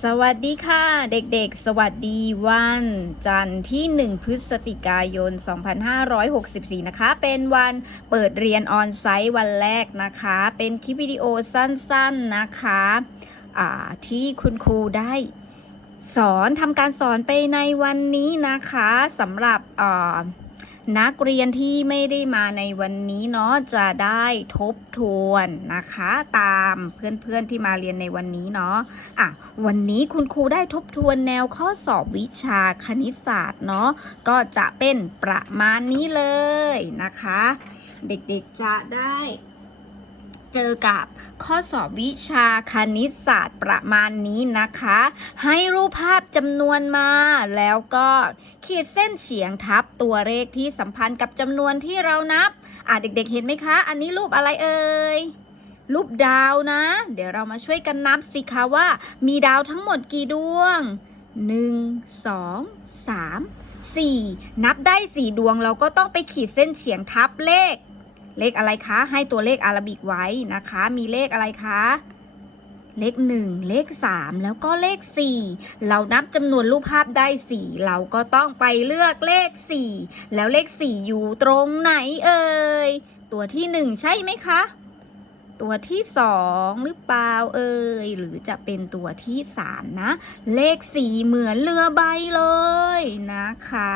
สวัสดีค่ะ เด็กๆ สวัสดีวัน จันทร์ที่ 1 พฤศจิกายน 2564 นะคะ เป็นวันเปิดเรียนออนไซต์วันแรกนะคะ เป็นคลิปวิดีโอสั้นๆนะคะที่คุณครูได้สอนทำการสอนไปในวันนี้นะคะสำหรับอ่า นักเรียนที่ไม่ได้มาในวันนี้เนาะจะได้ทบทวนนะคะ ตามเพื่อนๆที่มาเรียนในวันนี้เนาะอะวันนี้คุณครูได้ทบทวนแนวข้อสอบวิชาคณิตศาสตร์เนาะก็จะเป็นประมาณนี้เลยนะคะ เด็กๆจะได้ เจอกับข้อสอบวิชาคณิตศาสตร์ประมาณนี้นะคะ ให้รูปภาพจำนวนมา แล้วก็ขีดเส้นเฉียงทับตัวเลขที่สัมพันธ์กับจำนวนที่เรานับ อะเด็กๆเห็นไหมคะ อันนี้รูปอะไรเอ่ยรูปดาวนะ เดี๋ยวเรามาช่วยกันนับสิคะว่า มีดาวทั้งหมดกี่ดวง 1 2 3 4 นับได้ 4 ดวงเราก็ต้องไปขีดเส้นเฉียงทับเลข เลขอะไรคะ ให้ตัวเลขอาราบิกไว้นะคะ มีเลขอะไรคะ เลข 1 เลข 3 แล้วก็เลข 4 เรานับจำนวนรูปภาพได้ 4 เราก็ต้องไปเลือกเลข 4 แล้วเลข 4 อยู่ตรงไหนเอ่ย ตัวที่ 1 ใช่ไหมคะ ตัวที่สองหรือเปล่าเอ่ยหรือจะเป็นตัวที่สามนะ เลขสีเหมือนเรือใบเลยนะคะ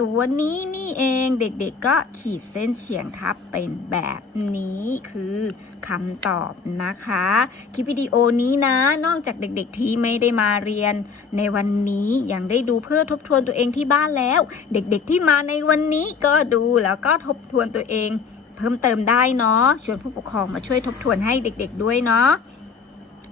ตัวนี้นี่เองเด็กๆก็ขีดเส้นเฉียงทับเป็นแบบนี้คือคำตอบนะคะ คลิปวิดีโอนี้นะ นอกจากเด็กๆที่ไม่ได้มาเรียน ในวันนี้ยังได้ดูเพื่อทบทวนตัวเองที่บ้านแล้ว เด็กๆที่มาในวันนี้ก็ดูแล้วก็ทบทวนตัวเอง เพิ่มเติมได้เนาะชวนผู้ปกครองมาช่วยทบทวนให้เด็กๆด้วยเนาะ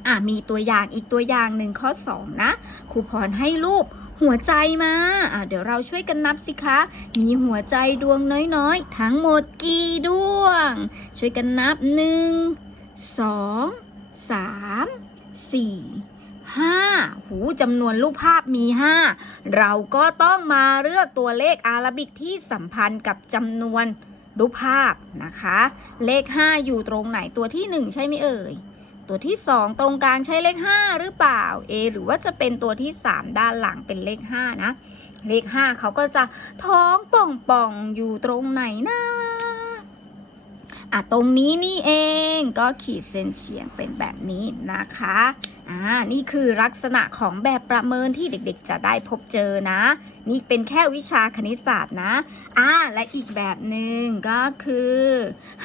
อะมีตัวอย่างอีกตัวอย่างหนึ่งข้อ 2 นะครูพรให้รูปหัวใจมาอะเดี๋ยวเราช่วยกันนับสิคะ มีหัวใจดวงน้อยๆ ทั้งหมดกี่ดวง ช่วยกันนับ 1 2 3 4 5หูจำนวนรูปภาพมี 5 เราก็ต้องมาเลือกตัวเลขอาราบิกที่สัมพันธ์กับจำนวน รูปภาพนะคะ เลข 5 อยู่ตรงไหนตัวที่ 1 ใช่ไหมเอ่ย ตัวที่ 2 ตรงกลางใช้เลข 5 หรือเปล่า A หรือว่าจะเป็นตัวที่ 3 ด้านหลังเป็นเลข 5 นะ เลข 5 เขาก็จะท้องป่องป่องๆอยู่ตรงไหนนะ อะตรงนี้นี่เองก็ขีดเส้นเฉียงเป็นแบบนี้นะคะอ่านี่คือลักษณะของแบบประเมินที่เด็กๆ จะได้พบเจอนะ นี่เป็นแค่วิชาคณิตศาสตร์นะอ่าและอีกแบบหนึ่งก็คือ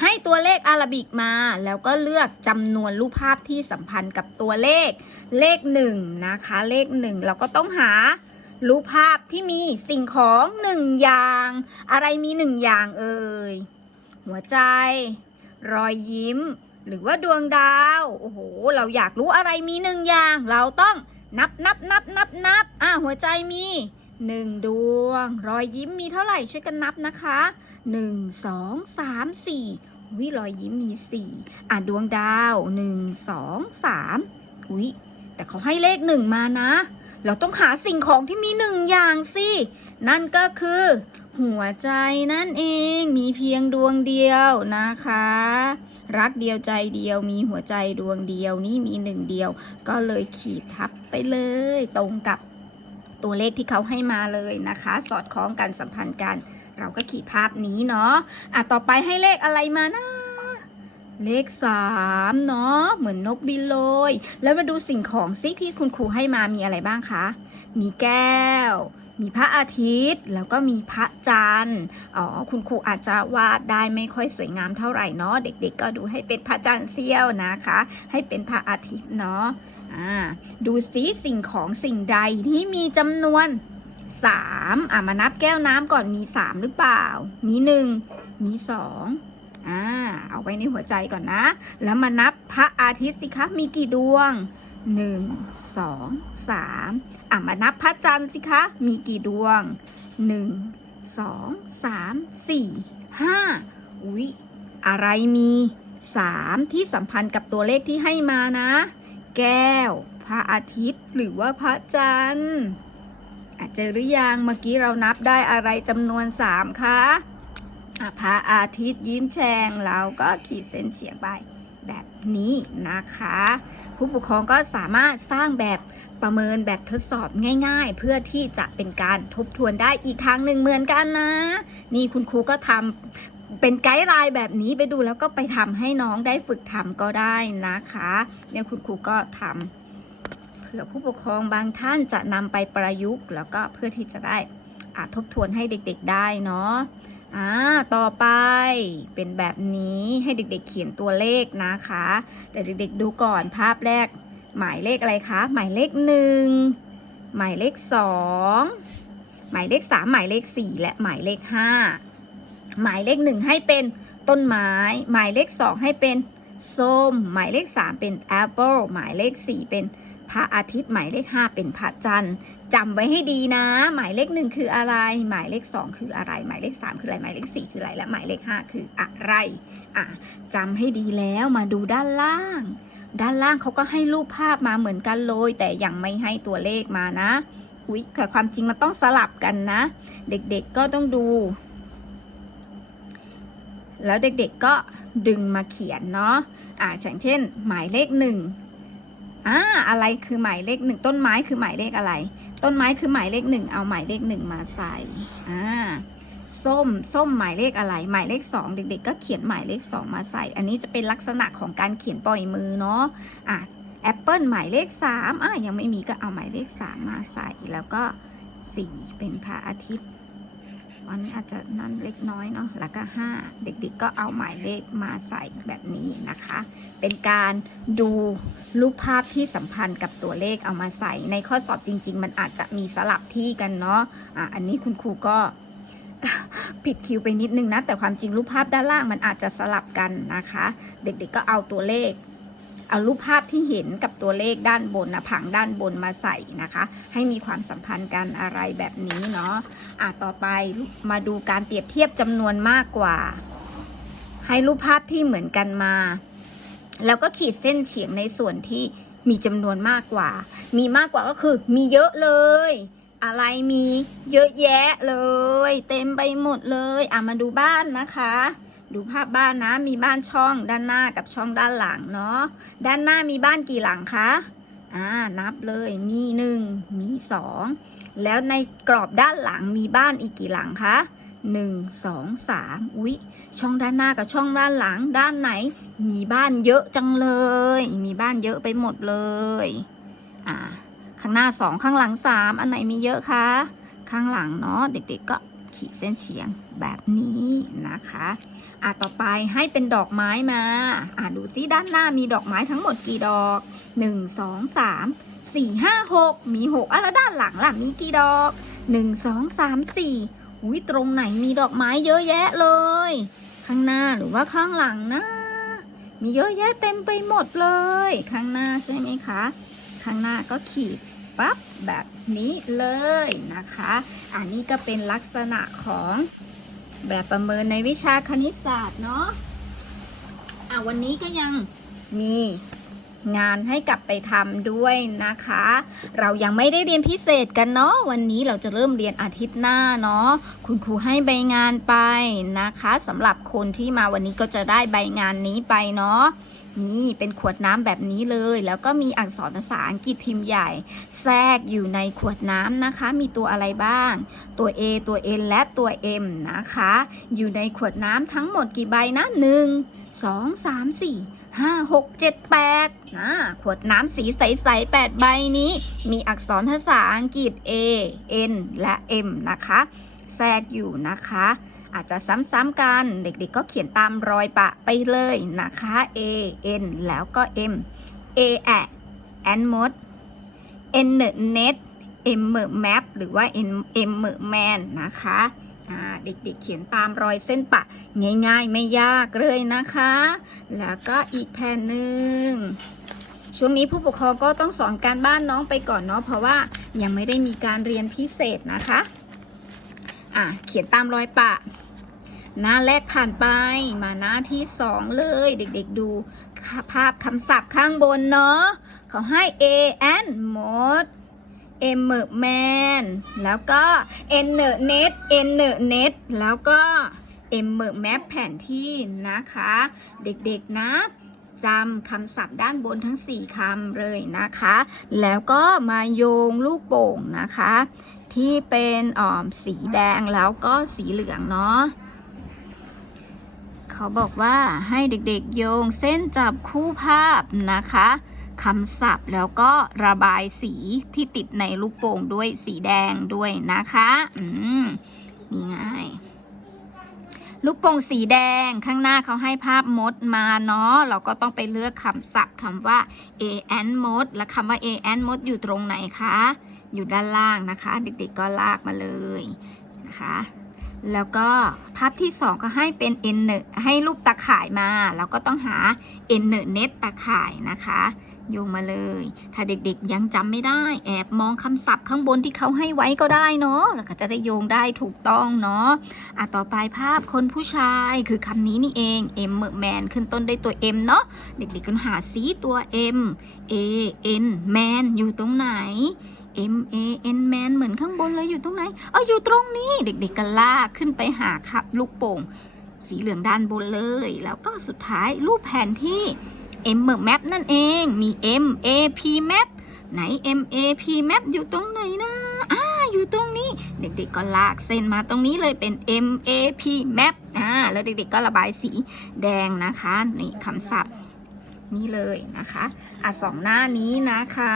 ให้ตัวเลขอาราบิกมา แล้วก็เลือกจำนวนรูปภาพที่สัมพันธ์กับตัวเลข เลขหนึ่งนะคะ เลขหนึ่งเราก็ต้องหารูปภาพที่มีสิ่งของหนึ่งอย่าง อะไรมีหนึ่งอย่างเอ่ย หัวใจ รอยยิ้ม หรือว่าดวงดาว โอ้โห เราอยากรู้อะไรมีหนึ่งอย่าง เราต้องนับนับนับนับนับอ่าหัวใจมีหนึ่งดวง รอยยิ้มมีเท่าไหร่ช่วยกันนับนะคะหนึ่งสองสามสี่วิรอยยิ้มมีสี่อ่าดวงดาวหนึ่งสองสามอุ้ยแต่เขาให้เลขหนึ่งมานะ เราต้องหาสิ่งของที่มีหนึ่งอย่างสิ นั่นก็คือ หัวใจนั่นเองมีเพียงดวงเดียวนะคะ รักเดียวใจเดียวมีหัวใจดวงเดียวนี่มีหนึ่งเดียว ก็เลยขีดทับไปเลย ตรงกับตัวเลขที่เขาให้มาเลยนะคะ สอดคล้องกันสัมพันธ์กัน เราก็ขีดภาพนี้เนาะอะต่อไปให้เลขอะไรมานะเลขสามเนาะเหมือนนกบินโลย แล้วมาดูสิ่งของซิที่คุณครูให้มามีอะไรบ้างคะ มีแก้ว มีพระอาทิตย์ แล้วก็มีพระจันทร์ อ๋อ คุณครูอาจจะวาดได้ไม่ค่อยสวยงามเท่าไหร่เนาะ เด็กๆ ก็ดูให้เป็นพระจันทร์เสี้ยวนะคะ ให้เป็นพระอาทิตย์เนาะ อ่า ดูซิสิ่งของสิ่งใดที่มีจำนวน3อะมานับแก้วน้ำก่อนมี3หรือเปล่า มี1มี2อ่า เอาไว้ในหัวใจก่อนนะ แล้วมานับพระอาทิตย์สิคะ มีกี่ดวง 1 2 3อะมานับพระจันทร์สิคะ มีกี่ดวง1 2 3 4 5อุ๊ย อะไรมี3ที่สัมพันธ์กับตัวเลขที่ให้มานะ แก้ว พระอาทิตย์ หรือว่าพระจันทร์อะเจอหรือยังเมื่อกี้เรานับได้อะไรจำนวน3คะอะพระอาทิตย์ยิ้มแฉ่งเราก็ขีดเส้นเฉียงไป แบบนี้นะคะ ผู้ปกครองก็สามารถสร้างแบบประเมินแบบทดสอบง่าย ๆ เพื่อที่จะเป็นการทบทวนได้อีกทางหนึ่งเหมือนกันนะ นี่คุณครูก็ทำเป็นไกด์ไลน์แบบนี้ไปดูแล้วก็ไปทำให้น้องได้ฝึกทำก็ได้นะคะเนี่ยคุณครูก็ทำเผื่อผู้ปกครองบางท่านจะนำไปประยุกต์ แล้วก็เพื่อที่จะได้อาทบทวนให้เด็ก ๆ ได้เนาะ อ่าต่อไปเป็นแบบนี้ให้เด็กๆ เขียนตัวเลขนะคะ แต่เด็กๆดูก่อนภาพแรก หมายเลขอะไรคะ หมายเลขหนึ่งหมายเลขสองหมายเลขสามหมายเลขสี่และหมายเลขห้าหมายเลขหนึ่งให้เป็นต้นไม้ หมายเลขสองให้เป็นส้ม หมายเลขสามเป็นแอปเปิลหมายเลขสี่เป็น พระอาทิตย์หมายเลขห้าเป็นพระจันทร์จำไว้ให้ดีนะ หมายเลขหนึ่งคืออะไร หมายเลขสองคืออะไร หมายเลขสามคืออะไร หมายเลขสี่คืออะไร และหมายเลขห้าคืออะไรอะจำให้ดีแล้วมาดูด้านล่าง ด้านล่างเขาก็ให้รูปภาพมาเหมือนกันเลย แต่ยังไม่ให้ตัวเลขมานะอุ๊ยแต่ความจริงมันต้องสลับกันนะ เด็กๆก็ต้องดู แล้วเด็กๆก็ดึงมาเขียนเนาะอ่าอย่างเช่น หมายเลขหนึ่ง อ่าอะไรคือหมายเลขหนึ่งต้นไม้คือหมายเลขอะไร ต้นไม้คือหมายเลขหนึ่งเอาหมายเลขหนึ่งมาใส่อ่าส้มส้มหมายเลขอะไร หมายเลขสองเด็ก ๆ ก็เขียนหมายเลขสองมาใส่ อันนี้จะเป็นลักษณะของการเขียนปล่อยมือเนาะอะแอปเปิลหมายเลขสามอะยังไม่มีก็เอาหมายเลขสามมาใส่แล้วก็สี่เป็นพระอาทิตย์ อันนี้อาจจะนั่นเล็กน้อยเนาะแล้วก็ห้าเด็กๆก็เอาหมายเลขมาใส่แบบนี้นะคะ เป็นการดูรูปภาพที่สัมพันธ์กับตัวเลขเอามาใส่ในข้อสอบจริง ๆ มันอาจจะมีสลับที่กันเนาะอะอันนี้คุณครูก็ผิดคิวไปนิดนึงนะ แต่ความจริงรูปภาพด้านล่างมันอาจจะสลับกันนะคะ เด็กๆก็เอาตัวเลข เอารูปภาพที่เห็นกับตัวเลขด้านบนนะผังด้านบนมาใส่นะคะ ให้มีความสัมพันธ์กันอะไรแบบนี้เนาะอะต่อไปมาดูการเปรียบเทียบจำนวนมากกว่า ให้รูปภาพที่เหมือนกันมา แล้วก็ขีดเส้นเฉียงในส่วนที่มีจำนวนมากกว่า มีมากกว่าก็คือมีเยอะเลย อะไรมีเยอะแยะเลย เต็มไปหมดเลย อะมาดูบ้านนะคะ ดูภาพบ้านนะ มีบ้านช่องด้านหน้ากับช่องด้านหลังเนาะ ด้านหน้ามีบ้านกี่หลังคะ อ่า นับเลย มีหนึ่ง มีสอง แล้วในกรอบด้านหลังมีบ้านอีกกี่หลังคะหนึ่งสองสามอุ๊ย ช่องด้านหน้ากับช่องด้านหลัง ด้านไหน มีบ้านเยอะจังเลย มีบ้านเยอะไปหมดเลย อ่า ข้างหน้าสองข้างหลังสามอันไหนมีเยอะคะ ข้างหลังเนาะ เด็กๆก็ขีดเส้นเฉียงแบบนี้นะคะ อะต่อไปให้เป็นดอกไม้มา อะดูซิด้านหน้ามีดอกไม้ทั้งหมดกี่ดอก 1 2 3 4 5 6 มี 6อะแล้วด้านหลังล่ะมีกี่ดอก 1 2 3 4อุ้ยตรงไหนมีดอกไม้เยอะแยะเลย ข้างหน้าหรือว่าข้างหลังนะ มีเยอะแยะเต็มไปหมดเลย ข้างหน้าใช่ไหมคะ ข้างหน้าก็ขีดปั๊บแบบนี้เลยนะคะ อันนี้ก็เป็นลักษณะของ แบบประเมินในวิชาคณิตศาสตร์เนาะอะวันนี้ก็ยังมีงานให้กลับไปทำด้วยนะคะ เรายังไม่ได้เรียนพิเศษกันเนาะวันนี้เราจะเริ่มเรียนอาทิตย์หน้าเนาะคุณครูให้ใบงานไปนะคะสำหรับคนที่มาวันนี้ก็จะได้ใบงานนี้ไปเนาะ นี่เป็นขวดน้ำแบบนี้เลย แล้วก็มีอักษรภาษาอังกฤษพิมพ์ใหญ่ แทรกอยู่ในขวดน้ำนะคะ มีตัวอะไรบ้าง ตัว A ตัว N และตัว M นะคะ อยู่ในขวดน้ำทั้งหมดกี่ใบนะ1 2 3 4 5 6 7 8นะขวดน้ำสีใสๆ8ใบนี้ มีอักษรภาษาอังกฤษ A N และ M นะคะ แทรกอยู่นะคะ อาจจะซ้ำๆกัน เด็กๆก็เขียนตามรอยปะไปเลยนะคะ A N แล้วก็ M A at and mod N net M map หรือว่า N M man นะคะเด็กๆเขียนตามรอยเส้นปะ ง่ายๆ ไม่ยากเลยนะคะ แล้วก็อีกแผ่นหนึ่งช่วงนี้ผู้ปกครองก็ต้องสอนการบ้านน้องไปก่อนเนาะเพราะว่ายังไม่ได้มีการเรียนพิเศษนะคะ อะเขียนตามรอยปะ หน้าแรกผ่านไปมาหน้าที่สองเลยเด็กๆดูภาพคำศัพท์ข้างบนเนาะเขาให้ a and mod m man แล้วก็ n net n net แล้วก็ m map แผนที่นะคะ เด็กๆนะจำคำศัพท์ด้านบนทั้ง 4คำเลยนะคะ แล้วก็มาโยงลูกโป่งนะคะ ที่เป็นออมสีแดงแล้วก็สีเหลืองเนาะ เขาบอกว่าให้เด็กๆโยงเส้นจับคู่ภาพนะคะคำศัพท์แล้วก็ระบายสีที่ติดในลูกโป่งด้วยสีแดงด้วยนะคะอืมนี่ง่ายลูกโป่งสีแดงข้างหน้าเขาให้ภาพมดมาเนาะเราก็ต้องไปเลือกคำศัพท์คำว่า a n มด และคำว่า a n มดอยู่ตรงไหนคะ อยู่ด้านล่างนะคะ เด็กๆก็ลากมาเลยนะคะ แล้วก็ภาพที่ 2 ก็ให้เป็น n เนให้รูปตาข่ายมาเราก็ต้องหา n เนเน็ตตาข่ายนะคะโยงมาเลย ถ้าเด็กๆยังจำไม่ได้ แอบมองคำศัพท์ข้างบนที่เขาให้ไว้ก็ได้เนาะแล้วก็จะได้โยงได้ถูกต้องเนาะอะต่อไปภาพคนผู้ชายคือคำนี้นี่เอง M เมอร์แมนขึ้นต้นด้วยตัว M เนาะเด็กๆก็หาซีตัว M A N man อยู่ตรงไหน M A N man เหมือนข้างบนเลยอยู่ตรงไหนเอออยู่ตรงนี้เด็กๆก็ลากขึ้นไปหาครับลูกโป่ง สีเหลืองด้านบนเลย แล้วก็สุดท้ายรูปแผนที่ M เมอร์แมปนั่นเองมี M A P map ไหน M A P map อยู่ตรงไหนนะอ่าอยู่ตรงนี้ เด็กๆก็ลากเส้นมาตรงนี้เลยเป็น M A P map อ่าแล้วเด็กๆก็ระบายสีแดงนะคะนี่คำศัพท์นี่เลยนะคะ อะสองหน้านี้นะคะ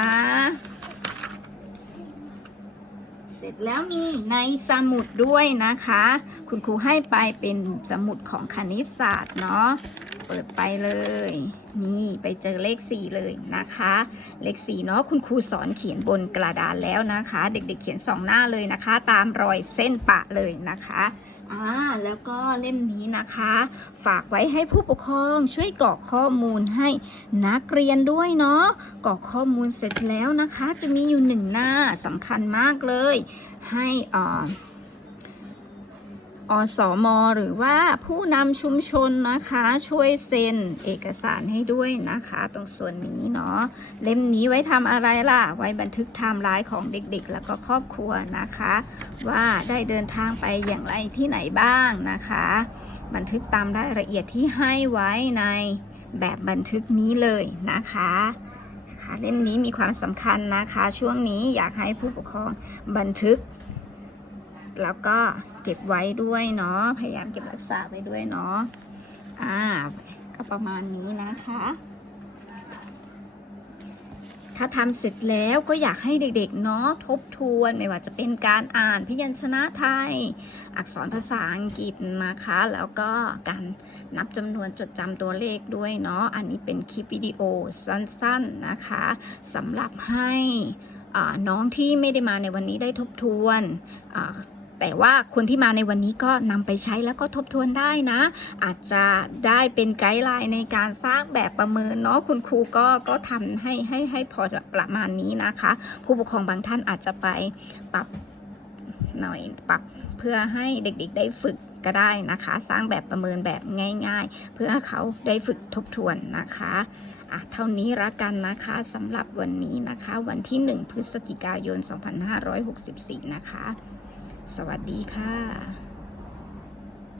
ร็จแล้วมีในสมุดด้วยนะคะ คุณครูให้ไปเป็นสมุดของคณิตศาสตร์เนาะเปิดไปเลย นี่ไปเจอเลข 4 เลยนะคะ เลข4เนาะคุณครูสอนเขียนบนกระดานแล้วนะคะ เด็กๆเขียน2หน้าเลยนะคะ ตามรอยเส้นปะเลยนะคะ อ่าแล้วก็เล่มนี้นะคะ ฝากไว้ให้ผู้ปกครองช่วยกรอกข้อมูลให้นักเรียนด้วยเนาะกรอกข้อมูลเสร็จแล้วนะคะ จะมีอยู่หนึ่งหน้าสำคัญมากเลย ให้อ่า อสมหรือว่าผู้นำชุมชนนะคะช่วยเซ็นเอกสารให้ด้วยนะคะ ตรงส่วนนี้เนาะเล่มนี้ไว้ทำอะไรล่ะ ไว้บันทึกไทม์ไลน์ของเด็กๆ แล้วก็ครอบครัวนะคะ ว่าได้เดินทางไปอย่างไรที่ไหนบ้างนะคะ บันทึกตามรายละเอียดที่ให้ไว้ในแบบบันทึกนี้เลยนะคะค่ะเล่มนี้มีความสำคัญนะคะ ช่วงนี้อยากให้ผู้ปกครองบันทึก แล้วก็เก็บไว้ด้วยเนาะพยายามเก็บรักษาไว้ด้วยเนาะอ่าก็ประมาณนี้นะคะ ถ้าทำเสร็จแล้วก็อยากให้เด็กๆเนาะทบทวนไม่ว่าจะเป็นการอ่านพยัญชนะไทย อักษรภาษาอังกฤษนะคะ แล้วก็การนับจำนวนจดจำตัวเลขด้วยเนาะอันนี้เป็นคลิปวิดีโอสั้นๆนะคะสำหรับให้น้องที่ไม่ได้มาในวันนี้ได้ทบทวนอ่า แต่ว่าคนที่มาในวันนี้ก็นำไปใช้แล้วก็ทบทวนได้นะ อาจจะได้เป็นไกด์ไลน์ในการสร้างแบบประเมินเนาะคุณครูก็ก็ทำให้ให้ให้พอประมาณนี้นะคะ ผู้ปกครองบางท่านอาจจะไปปรับหน่อยปรับเพื่อให้เด็กๆได้ฝึกก็ได้นะคะ สร้างแบบประเมินแบบง่าย ๆ เพื่อเขาได้ฝึกทบทวนนะคะอะเท่านี้ละกันนะคะสำหรับวันนี้นะคะ วันที่ 1 พฤศจิกายน 2564 นะคะ สวัสดีค่ะ